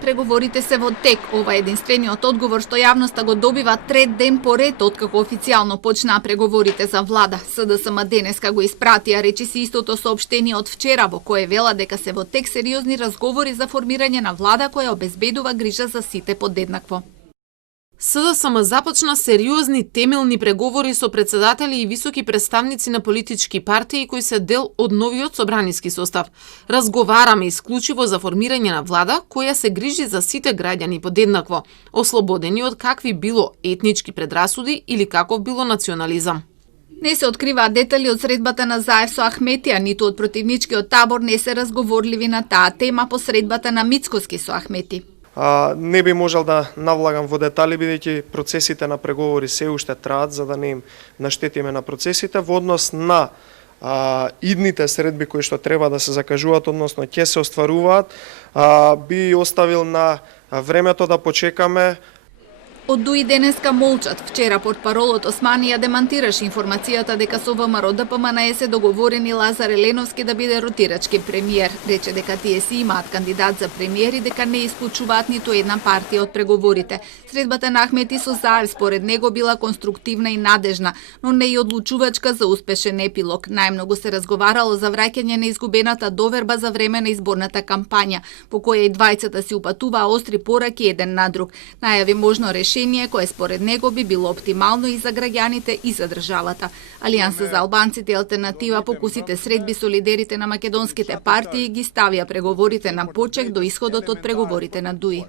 Преговорите се во тек. Ова е единствениот одговор што јавноста го добива трет ден поред откако официјално почнаа преговорите за влада. СДСМ денеска го испратија речиси истото соопштение од вчера во кое вела дека се во тек сериозни разговори за формирање на влада која обезбедува грижа за сите подеднакво. СДСМ започна сериозни темелни преговори со председатели и високи представници на политички партии кои се дел од новиот собраниски состав. Разговараме исклучиво за формирање на влада која се грижи за сите граѓани подеднакво, ослободени од какви било етнички предрасуди или каков било национализам. Не се откриваат детали од средбата на Заев со Ахметија, ниту од противничкиот табор не се разговорливи на таа тема по средбата на Мицкоски со Ахмети. Не би можел да навлагам во детали, бидејќи процесите на преговори се уште траат, за да не им наштетиме на процесите. Во однос на идните средби кои што треба да се закажуваат, односно ќе се остваруваат, би оставил на времето да почекаме. Од ДУИ денеска молчат. Вчера портпаролот Османи ја демантираше информацијата дека со ВМРО ДПМН се договорени Лазар Еленовски да биде ротирачки премиер. Рече дека тие си имаат кандидат за премиер и дека не исклучуваат ниту една партија од преговорите. Средбата на Ахмети со Заев според него била конструктивна и надежна, но не и одлучувачка за успешен епилог. Најмногу се разговарало за враќање на изгубената доверба за време на изборната кампања, по која и двајцата си упатуваа остри пораки еден на друг. Најави можно решение кое според него би било оптимално и за граѓаните и за државата. Алијанса за албанците и алтернатива по кусите средби со лидерите на македонските партии ги ставија преговорите на почек до исходот од преговорите на ДУИ.